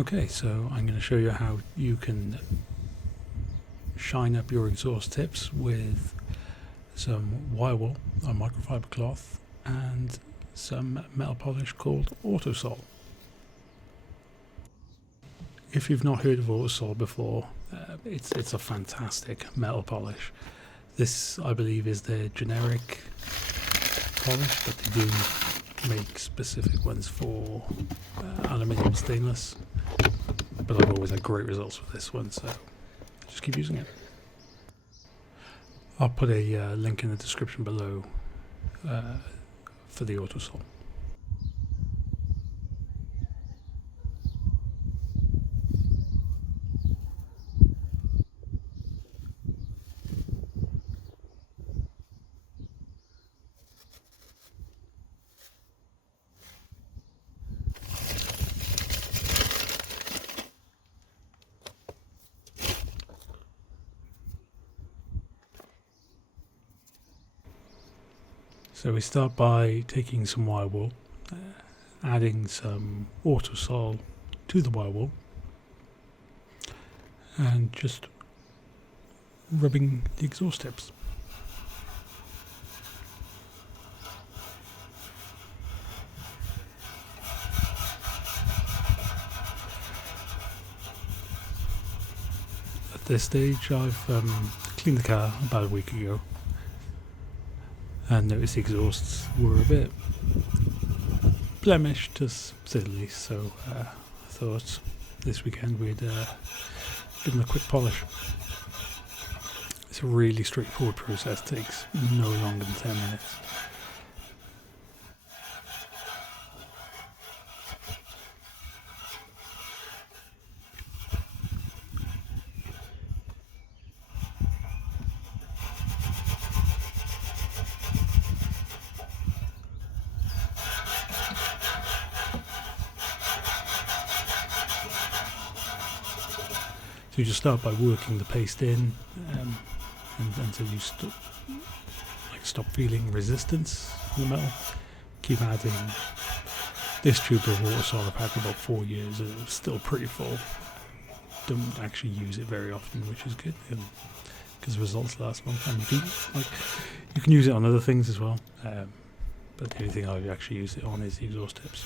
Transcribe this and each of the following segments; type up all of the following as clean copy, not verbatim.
Okay, so I'm going to show you how you can shine up your exhaust tips with some wire wool, a microfiber cloth, and some metal polish called Autosol. If you've not heard of Autosol before, it's a fantastic metal polish. This, I believe, is their generic polish, but they do make specific ones for aluminium stainless. But I've always had great results with this one, so just keep using it. I'll put a link in the description below for the Autosol. So we start by taking some wire wool, adding some Autosol to the wire wool, and just rubbing the exhaust tips. At this stage, I've cleaned the car about a week ago and noticed the exhausts were a bit blemished, to say the least, so I thought this weekend we'd give them a quick polish. It's a really straightforward process, takes no longer than 10 minutes. So you just start by working the paste in until you stop feeling resistance in the metal. Keep adding. This tube of Autosol I've had for about 4 years, and it's still pretty full. Don't actually use it very often, which is good because the results last long. And you can use it on other things as well, but the only thing I would actually use it on is the exhaust tips.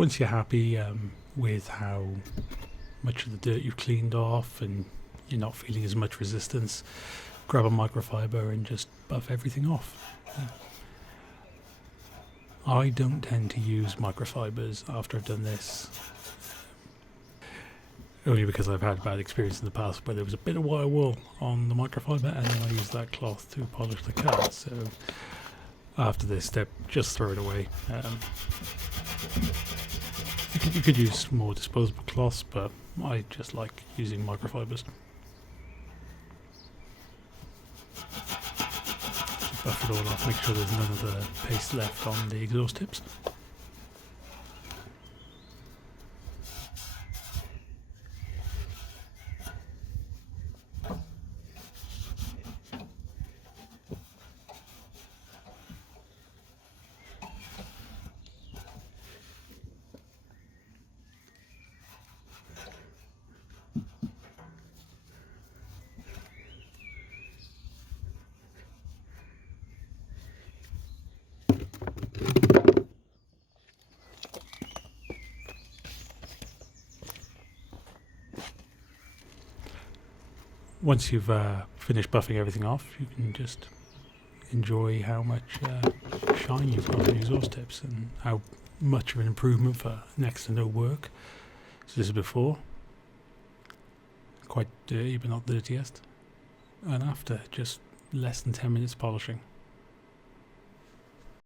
once you're happy with how much of the dirt you've cleaned off and you're not feeling as much resistance, grab a microfiber and just buff everything off. I don't tend to use microfibers after I've done this, only because I've had bad experience in the past where there was a bit of wire wool on the microfiber and then I used that cloth to polish the car. So after this step, just throw it away. You could use more disposable cloths, but I just like using microfibers. Just buff it all off, make sure there's none of the paste left on the exhaust tips. Once you've finished buffing everything off, you can just enjoy how much shine you've got on the exhaust tips and how much of an improvement for next to no work. So this is before, quite dirty but not dirtiest, and after just less than 10 minutes polishing.